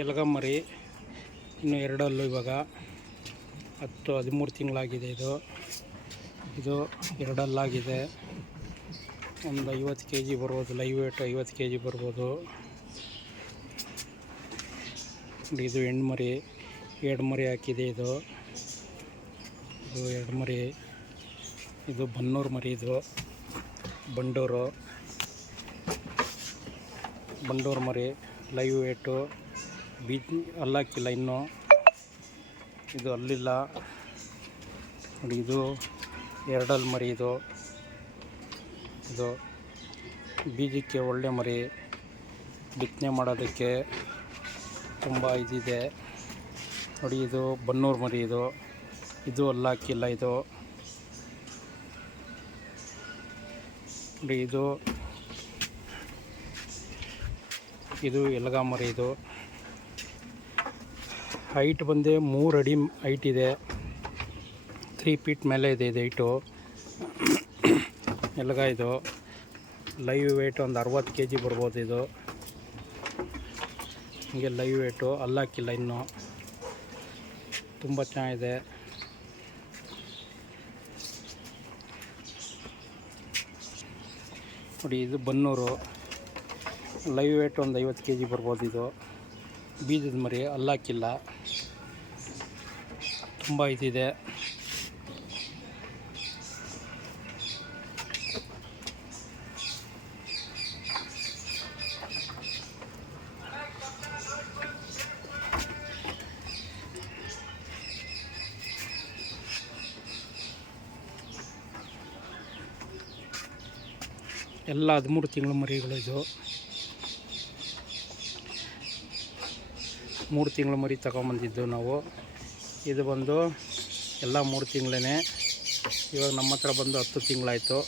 ಎಲ್ಗ ಮರಿ ಇನ್ನು ಎರಡಲ್ಲೂ ಇವಾಗ 13 ತಿಂಗಳಾಗಿದೆ. ಇದು ಎರಡಲ್ಲಾಗಿದೆ. ಒಂದು 50 kg ಬರ್ಬೋದು. ಲೈವ್ ವೇಟ್ 50 kg ಬರ್ಬೋದು. ಇದು ಹೆಣ್ಣು ಮರಿ, 2 ಮರಿ ಹಾಕಿದೆ. ಇದು ಎರಡು ಮರಿ. ಇದು ಬನ್ನೂರು ಮರಿ. ಇದು ಬಂಡೂರು ಮರಿ. ಲೈವ್ ವೇಟು ಅಲ್ಲಾಕಿಲ್ಲ ಇನ್ನೂ. ಇದು ಅಲ್ಲಿಲ್ಲ ನೋಡಿ. ಇದು ಎರಡಲ್ಲಿ ಮರಿ. ಇದು ಬೀಜಕ್ಕೆ ಒಳ್ಳೆ ಮರಿ. ಬಿತ್ತನೆ ಮಾಡೋದಕ್ಕೆ ತುಂಬ ಇದಿದೆ ನೋಡಿ. ಇದು ಬನ್ನೂರು ಮರಿ. ಇದು ಅಲ್ಲಾಕಿಲ್ಲ. ಇದು ನೋಡಿ. ಇದು ಎಲ್ಗ ಮರಿ. ಇದು ಹೈಟ್ ಬಂದು 3 ಅಡಿ ಹೈಟ್ ಇದೆ. 3 ಫೀಟ್ ಮೇಲೆ ಇದೆ ಇದು ಹೈಟು. ಎಲ್ಗ ಇದು ಲೈವ್ ವೇಟ್ ಒಂದು 60 kg ಬರ್ಬೋದು. ಇದು ಹೀಗೆ ಲೈವ್ ವೇಟು. ಅಲ್ಲಾಕಿಲ್ಲ ಇನ್ನೂ. ತುಂಬ ಚೆನ್ನಾಗಿದೆ ನೋಡಿ. ಇದು ಬನ್ನೂರು. ಲೈವ್ ವೇಟ್ ಒಂದು 50 kg ಬರ್ಬೋದು. ಇದು ಬೀಜದ ಮರಿ. ಅಲ್ಲಾಕಿಲ್ಲ. ತುಂಬ ಇದಿದೆ. ಎಲ್ಲ 13 ತಿಂಗಳ ಮರಿಗಳು. ಇದು 3 ತಿಂಗಳ ಮರಿ ತಗೊಂಬಂದಿದ್ದು ನಾವು. ಇದು ಬಂದು ಎಲ್ಲ 3 ತಿಂಗಳೇ. ಇವಾಗ ನಮ್ಮ ಹತ್ರ ಬಂದು 10 ತಿಂಗಳಾಯಿತು.